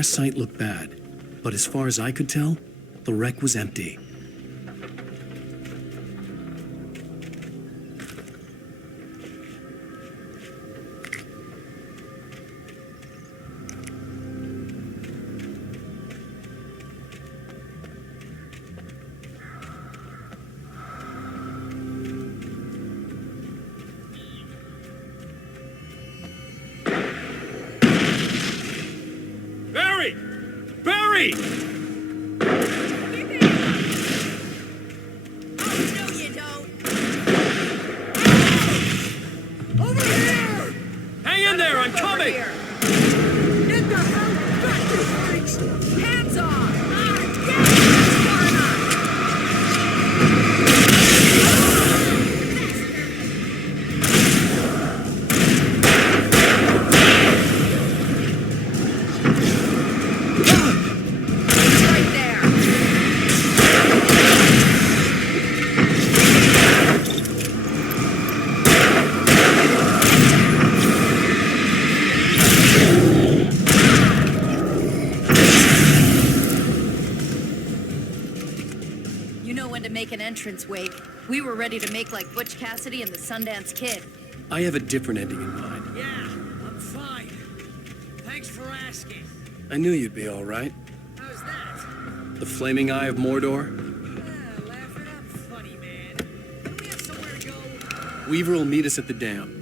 crash site looked bad, but as far as I could tell, the wreck was empty. Barry! Hang in there, I'm coming! Get the hell back, you freaks! Hands off! Get far enough! Right there! You know when to make an entrance, Wake. We were ready to make like Butch Cassidy and the Sundance Kid. I have a different ending in mind. Yeah, I'm fine. Thanks for asking. I knew you'd be all right. How's that? The flaming eye of Mordor? Laugh it up, funny man. Do we have somewhere to go? Weaver will meet us at the dam.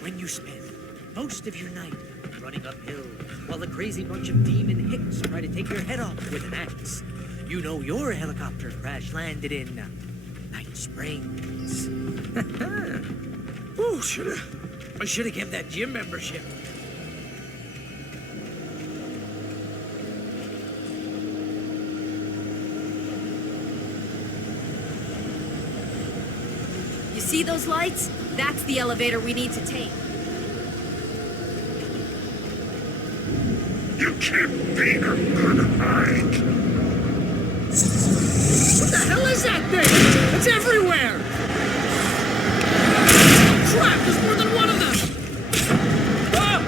When you spend most of your night running uphill while a crazy bunch of demon hicks try to take your head off with an axe, you know your helicopter crash landed in Night Springs. Oh, I should have kept that gym membership. You see those lights? That's the elevator we need to take. You can't beat her good hide. What the hell is that thing? It's everywhere! Crap, there's more than one of them! Ah!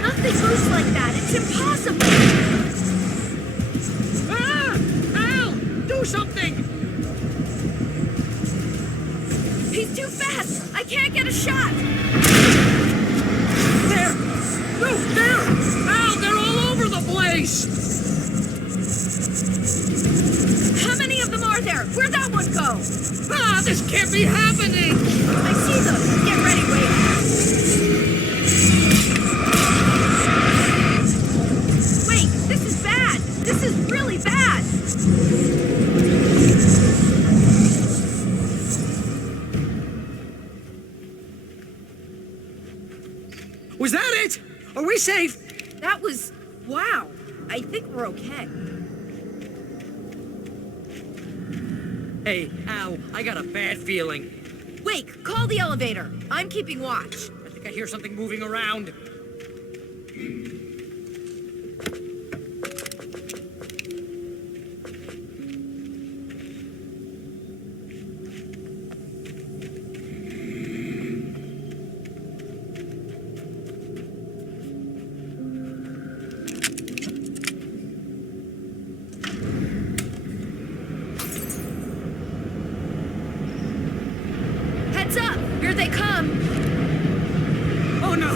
Nothing moves like that. It's impossible. Ah! Al! Do something! He's too fast. I can't get a shot. There! No, there! Al, they're all over the place! How many of them are there? Where'd that one go? Ah, this can't be happening! I see them. Get ready, Wade. Wait, this is bad. This is really bad. Was that it? Are we safe? That was... wow. I think we're okay. Hey, Al, I got a bad feeling. Wake, call the elevator. I'm keeping watch. I think I hear something moving around. Heads up! Here they come! Oh no!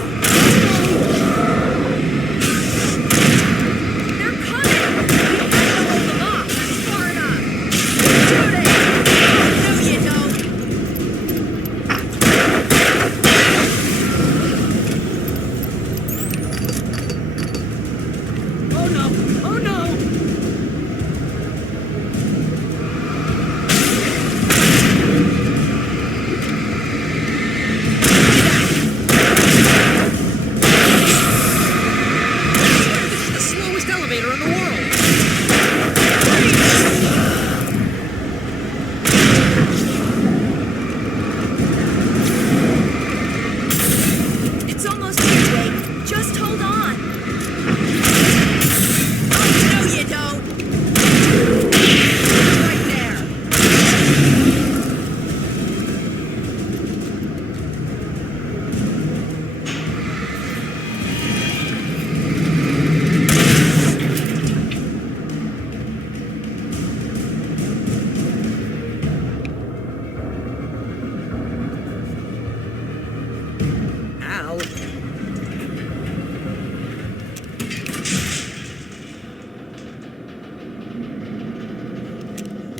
now.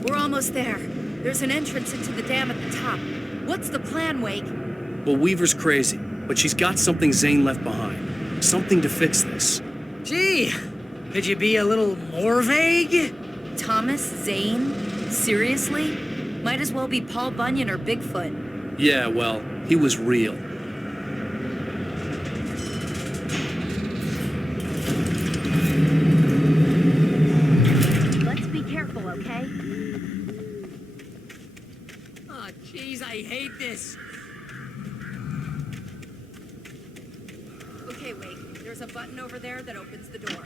We're almost there. There's an entrance into the dam at the top. What's the plan, Wake? Well, Weaver's crazy, but she's got something Zane left behind. Something to fix this. Gee, could you be a little more vague? Thomas Zane? Seriously? Might as well be Paul Bunyan or Bigfoot. Yeah, well, he was real. Let's be careful, okay? Oh, jeez, I hate this. Okay, Wake. There's a button over there that opens the door.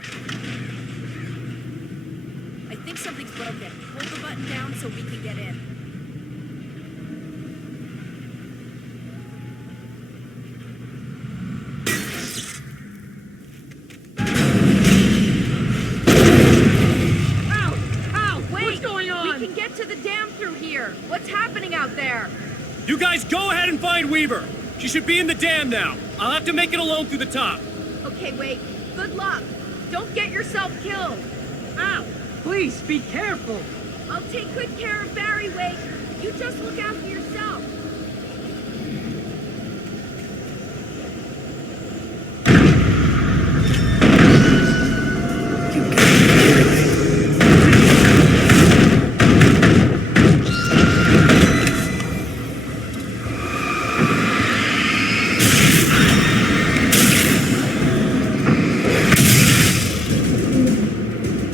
I think something's broken. Hold the button down so we can get in. We can get to the dam through here. What's happening out there? You guys go ahead and find Weaver. She should be in the dam now. I'll have to make it alone through the top. Okay, Wake. Good luck. Don't get yourself killed. Ow! Please, be careful. I'll take good care of Barry, Wake. You just look after yourself.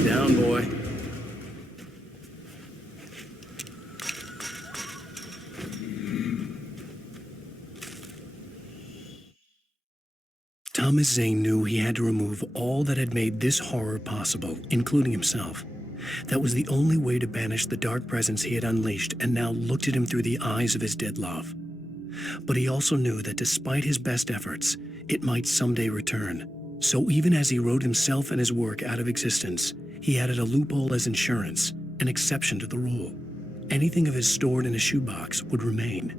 Down, boy. Thomas Zane knew he had to remove all that had made this horror possible, including himself. That was the only way to banish the dark presence he had unleashed and now looked at him through the eyes of his dead love. But he also knew that despite his best efforts, it might someday return. So even as he wrote himself and his work out of existence, he added a loophole as insurance, an exception to the rule. Anything of his stored in a shoebox would remain.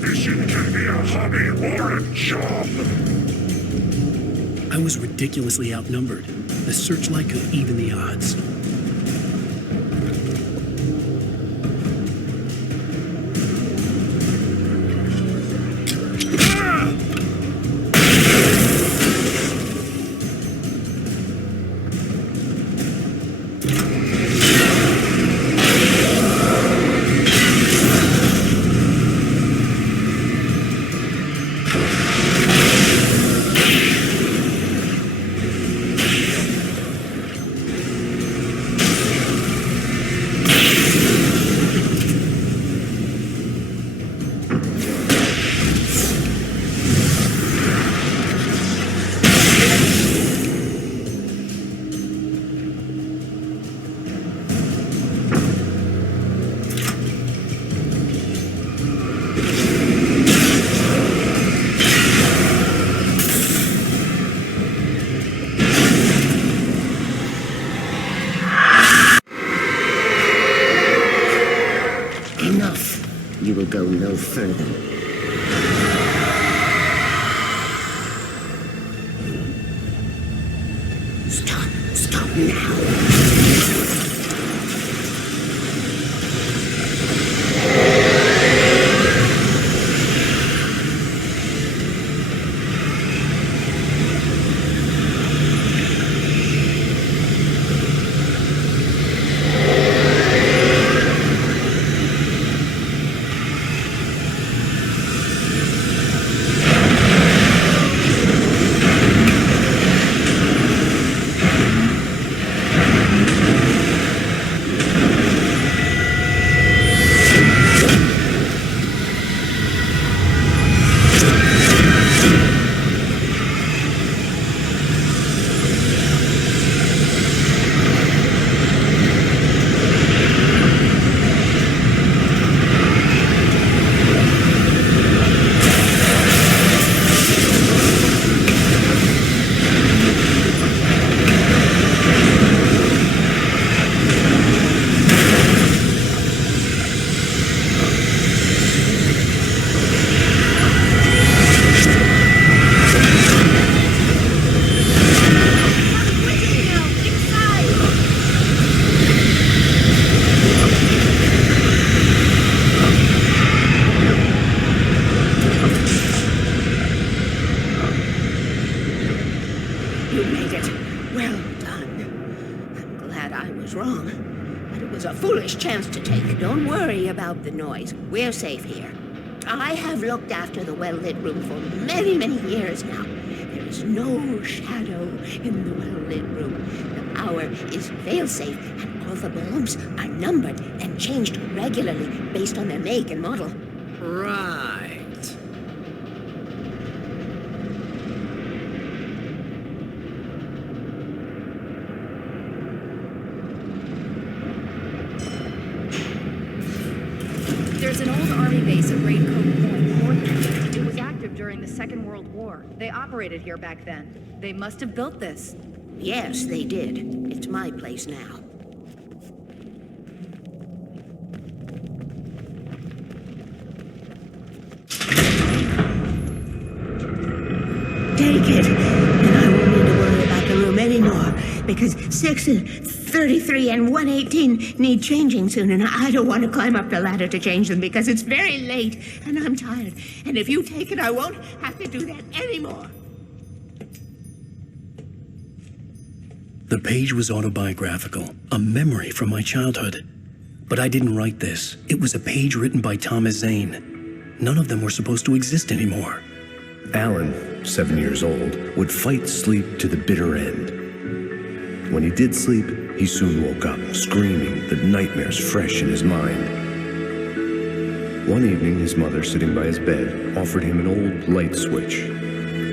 Fishing can be a hobby or a job. I was ridiculously outnumbered. The searchlight could even the odds. You will go no further. Stop now. The noise. We're safe here. I have looked after the well-lit room for many, many years now. There is no shadow in the well-lit room. The hour is fail-safe, and all the bulbs are numbered and changed regularly based on their make and model. Right. There's an old army base at Raincoat Point, north. It was active during the Second World War. They operated here back then. They must have built this. Yes, they did. It's my place now. Take it, and I won't need to worry about the room anymore, because Section 33 and 118 need changing soon, and I don't want to climb up the ladder to change them because it's very late, and I'm tired. And if you take it, I won't have to do that anymore. The page was autobiographical, a memory from my childhood. But I didn't write this. It was a page written by Thomas Zane. None of them were supposed to exist anymore. Alan, 7 years old, would fight sleep to the bitter end. When he did sleep, he soon woke up, screaming, the nightmares fresh in his mind. One evening, his mother, sitting by his bed, offered him an old light switch.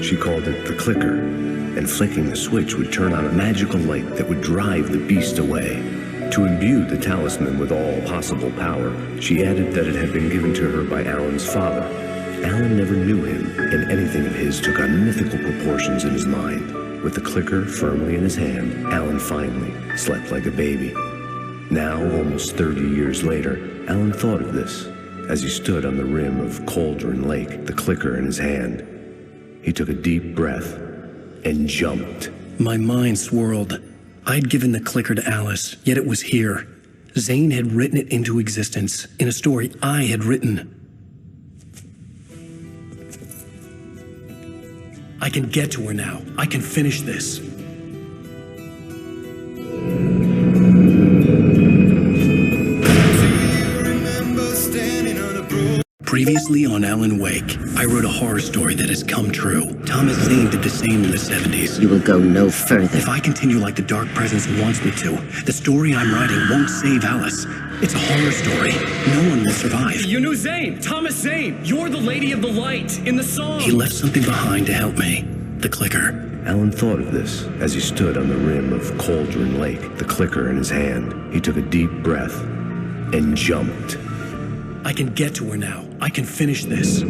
She called it the clicker, and flicking the switch would turn on a magical light that would drive the beast away. To imbue the talisman with all possible power, she added that it had been given to her by Alan's father. Alan never knew him, and anything of his took on mythical proportions in his mind. With the clicker firmly in his hand, Alan finally slept like a baby. Now, almost 30 years later, Alan thought of this as he stood on the rim of Cauldron Lake, the clicker in his hand. He took a deep breath and jumped. My mind swirled. I'd given the clicker to Alice, yet it was here. Zane had written it into existence in a story I had written. I can get to her now. I can finish this. Previously on Alan Wake, I wrote a horror story that has come true. Thomas Zane did the same in the 70s. You will go no further. If I continue like the Dark Presence wants me to, the story I'm writing won't save Alice. It's a horror story. No one will survive. You knew Zane! Thomas Zane! You're the Lady of the Light in the song! He left something behind to help me. The clicker. Alan thought of this as he stood on the rim of Cauldron Lake, the clicker in his hand. He took a deep breath and jumped. I can get to her now. I can finish this.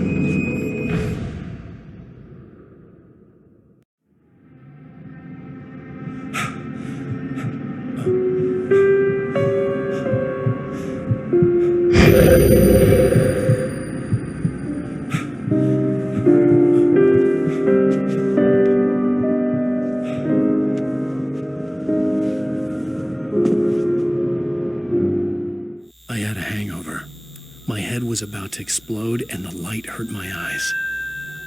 was about to explode and the light hurt my eyes.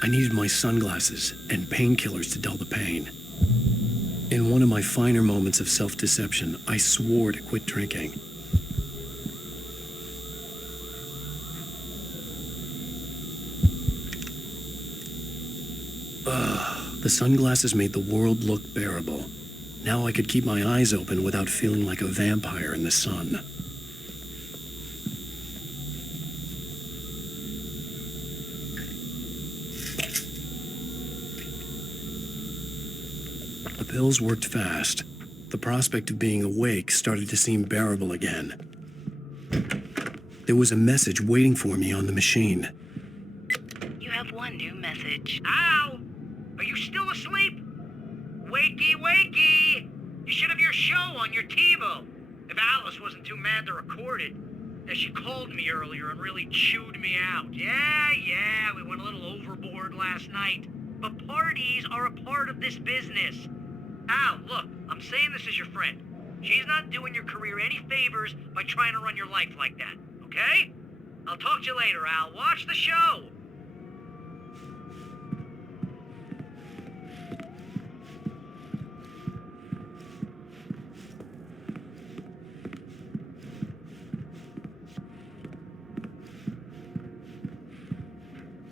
I needed my sunglasses and painkillers to dull the pain. In one of my finer moments of self-deception, I swore to quit drinking. The sunglasses made the world look bearable. Now I could keep my eyes open without feeling like a vampire in the sun. The pills worked fast. The prospect of being awake started to seem bearable again. There was a message waiting for me on the machine. You have one new message. Ow! Are you still asleep? Wakey, wakey! You should have your show on your TiVo. If Alice wasn't too mad to record it. Yeah, she called me earlier and really chewed me out. Yeah, we went a little overboard last night. But parties are a part of this business. Al, look, I'm saying this as your friend. She's not doing your career any favors by trying to run your life like that, okay? I'll talk to you later, Al. Watch the show.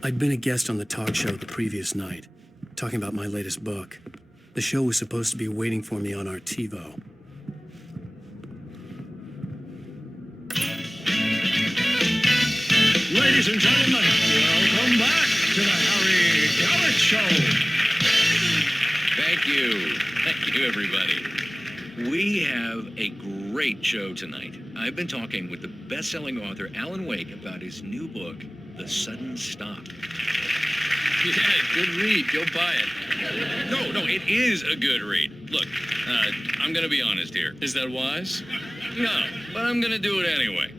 I'd been a guest on the talk show the previous night, talking about my latest book. The show was supposed to be waiting for me on our TiVo. Ladies and gentlemen, welcome back to the Harry Gallic Show. Thank you, everybody. We have a great show tonight. I've been talking with the best-selling author Alan Wake about his new book, The Sudden Stop. Yeah, good read. Go buy it. No, it is a good read. Look, I'm gonna be honest here. Is that wise? No, but I'm gonna do it anyway.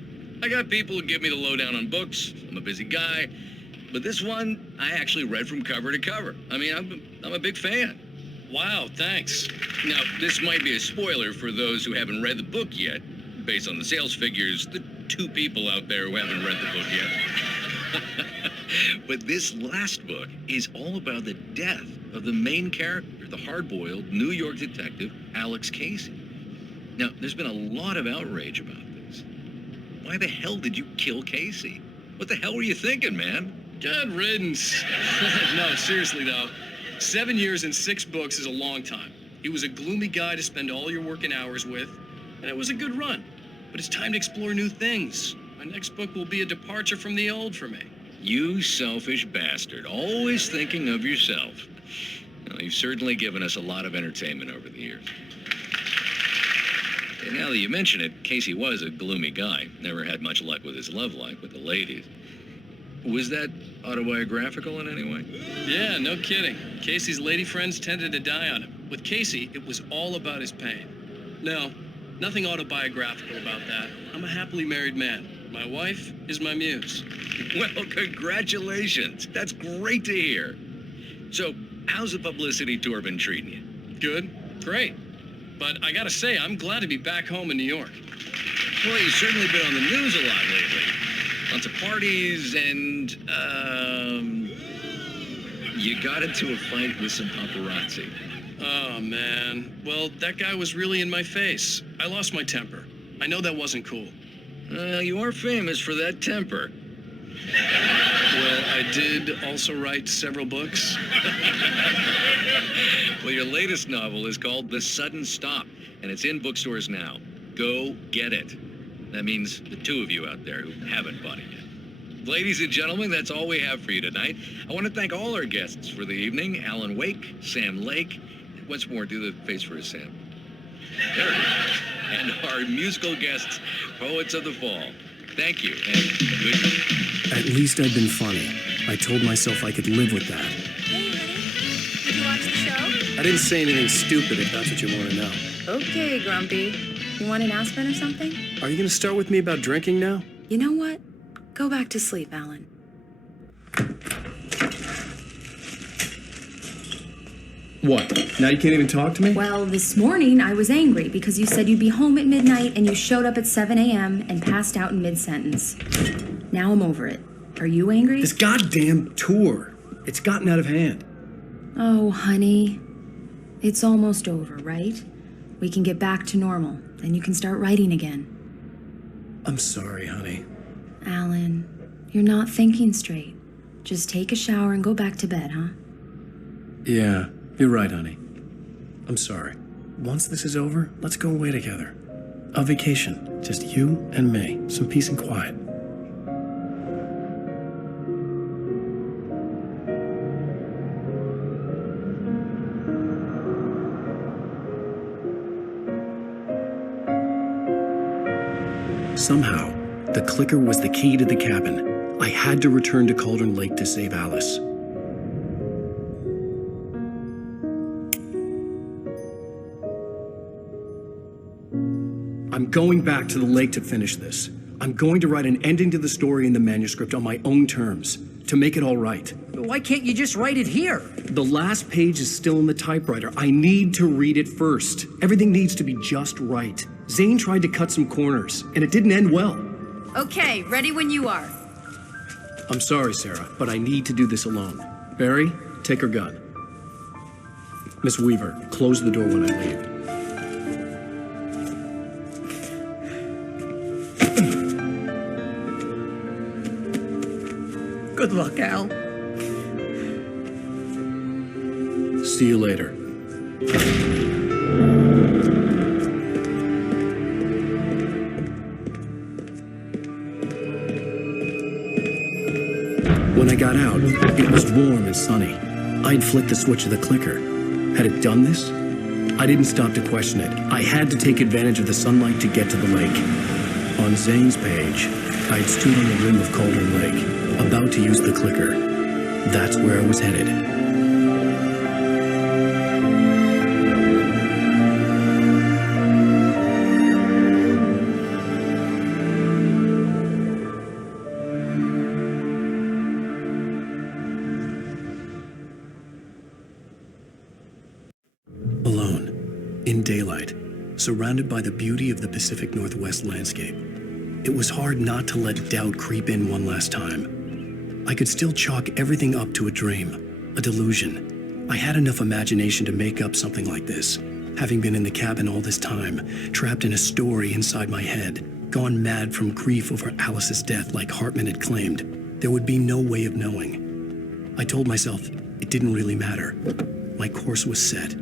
I got people who give me the lowdown on books. I'm a busy guy. But this one, I actually read from cover to cover. I mean, I'm a big fan. Wow, thanks. Now, this might be a spoiler for those who haven't read the book yet. Based on the sales figures, the 2 people out there who haven't read the book yet. But this last book is all about the death of the main character, the hard-boiled New York detective, Alex Casey. Now, there's been a lot of outrage about this. Why the hell did you kill Casey? What the hell were you thinking, man? Good riddance. No, seriously, though. 7 years and 6 books is a long time. He was a gloomy guy to spend all your working hours with, and it was a good run. But it's time to explore new things. My next book will be a departure from the old for me. You selfish bastard, always thinking of yourself. Well, you've certainly given us a lot of entertainment over the years. And now that you mention it, Casey was a gloomy guy. Never had much luck with his love life with the ladies. Was that autobiographical in any way? Yeah, no kidding. Casey's lady friends tended to die on him. With Casey, it was all about his pain. No, nothing autobiographical about that. I'm a happily married man. My wife is my muse. Well, congratulations. That's great to hear. So, how's the publicity tour been treating you? Good. Great. But I gotta say, I'm glad to be back home in New York. Well, you've certainly been on the news a lot lately. Lots of parties and, you got into a fight with some paparazzi. Oh, man. Well, that guy was really in my face. I lost my temper. I know that wasn't cool. You are famous for that temper. Well, I did also write several books. Well, your latest novel is called The Sudden Stop, and it's in bookstores now. Go get it. That means the 2 of you out there who haven't bought it yet. Ladies and gentlemen, that's all we have for you tonight. I want to thank all our guests for the evening. Alan Wake, Sam Lake. Once more, do the face for us, Sam. There it is. And our musical guests, Poets of the Fall. Thank you, and good night. At least I'd been funny. I told myself I could live with that. Hey, honey. Did you watch the show? I didn't say anything stupid if that's what you want to know. Okay, Grumpy. You want an aspirin or something? Are you going to start with me about drinking now? You know what? Go back to sleep, Alan. What? Now you can't even talk to me? Well, this morning I was angry because you said you'd be home at midnight and you showed up at 7 a.m. and passed out in mid-sentence. Now I'm over it. Are you angry? This goddamn tour. It's gotten out of hand. Oh, honey. It's almost over, right? We can get back to normal. Then you can start writing again. I'm sorry, honey. Alan, you're not thinking straight. Just take a shower and go back to bed, huh? Yeah, you're right, honey. I'm sorry. Once this is over, let's go away together. A vacation. Just you and me. Some peace and quiet. Somehow, the clicker was the key to the cabin. I had to return to Cauldron Lake to save Alice. I'm going back to the lake to finish this. I'm going to write an ending to the story in the manuscript on my own terms, to make it all right. Why can't you just write it here? The last page is still in the typewriter. I need to read it first. Everything needs to be just right. Zane tried to cut some corners, and it didn't end well. Okay, ready when you are. I'm sorry, Sarah, but I need to do this alone. Barry, take her gun. Miss Weaver, close the door when I leave. Good luck, Al. See you later. When I got out, it was warm and sunny. I'd flicked the switch of the clicker. Had it done this? I didn't stop to question it. I had to take advantage of the sunlight to get to the lake. On Zane's page, I'd stood on the rim of Cauldron Lake, about to use the clicker. That's where I was headed. Alone, in daylight, surrounded by the beauty of the Pacific Northwest landscape, it was hard not to let doubt creep in one last time. I could still chalk everything up to a dream, a delusion. I had enough imagination to make up something like this, having been in the cabin all this time, trapped in a story inside my head, gone mad from grief over Alice's death like Hartman had claimed. There would be no way of knowing. I told myself it didn't really matter. My course was set.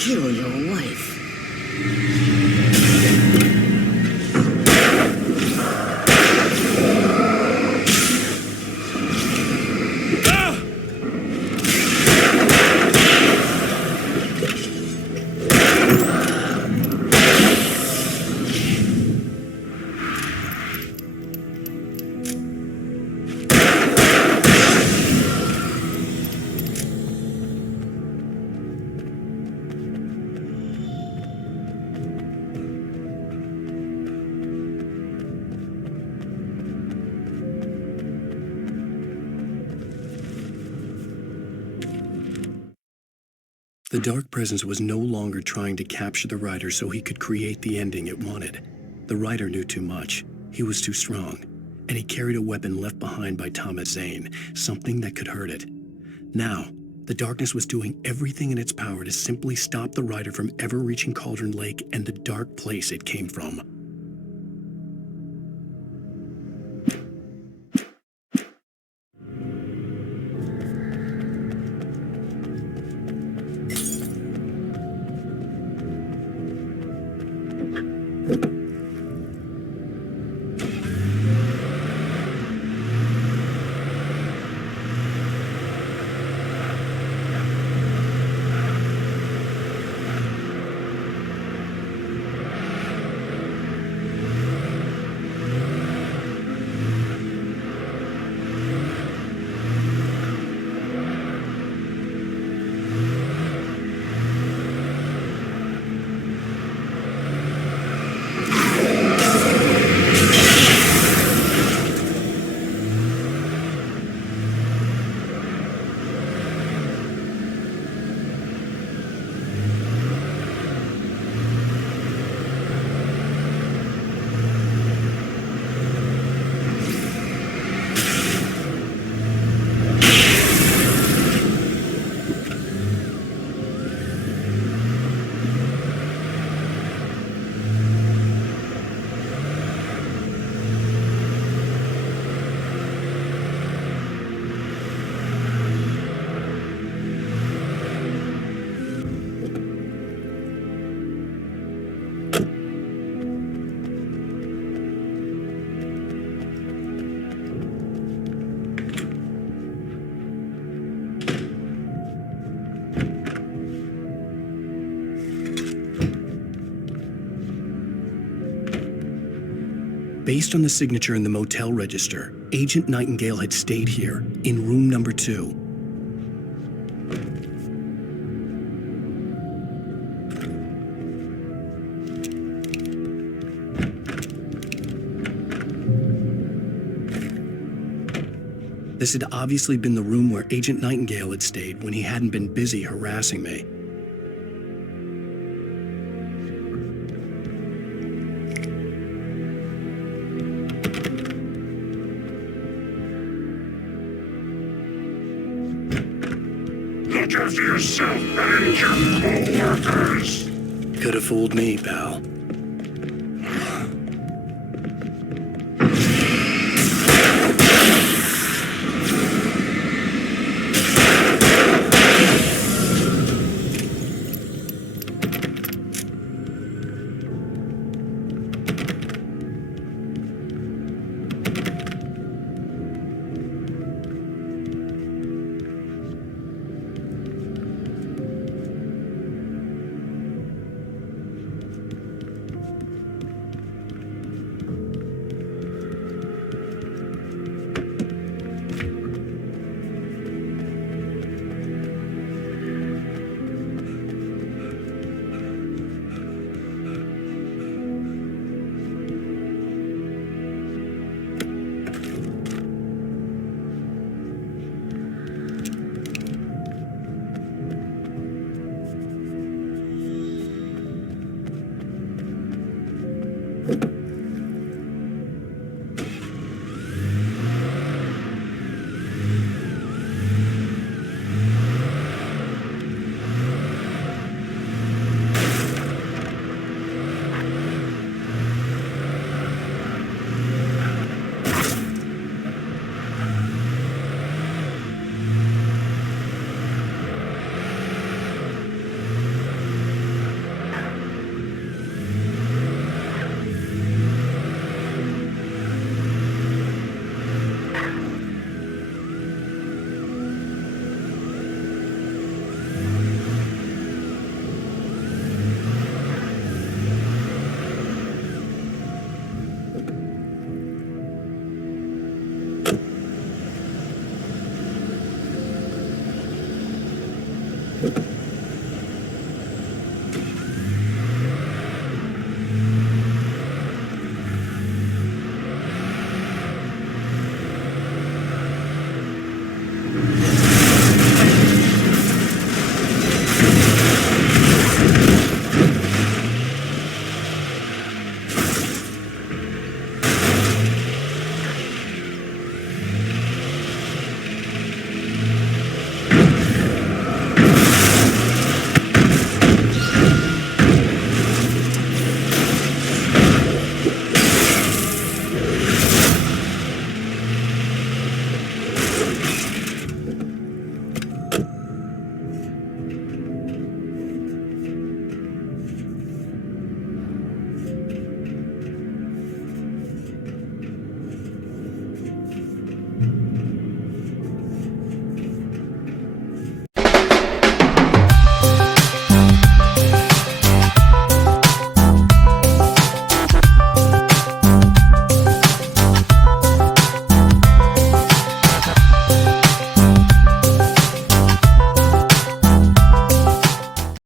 kill your wife. The dark presence was no longer trying to capture the rider so he could create the ending it wanted. The rider knew too much. He was too strong. And he carried a weapon left behind by Tama Zane, something that could hurt it. Now, the darkness was doing everything in its power to simply stop the rider from ever reaching Cauldron Lake and the dark place it came from. Based on the signature in the motel register, Agent Nightingale had stayed here, in room number 2. This had obviously been the room where Agent Nightingale had stayed when he hadn't been busy harassing me. Look after yourself and your co-workers. Could have fooled me, pal.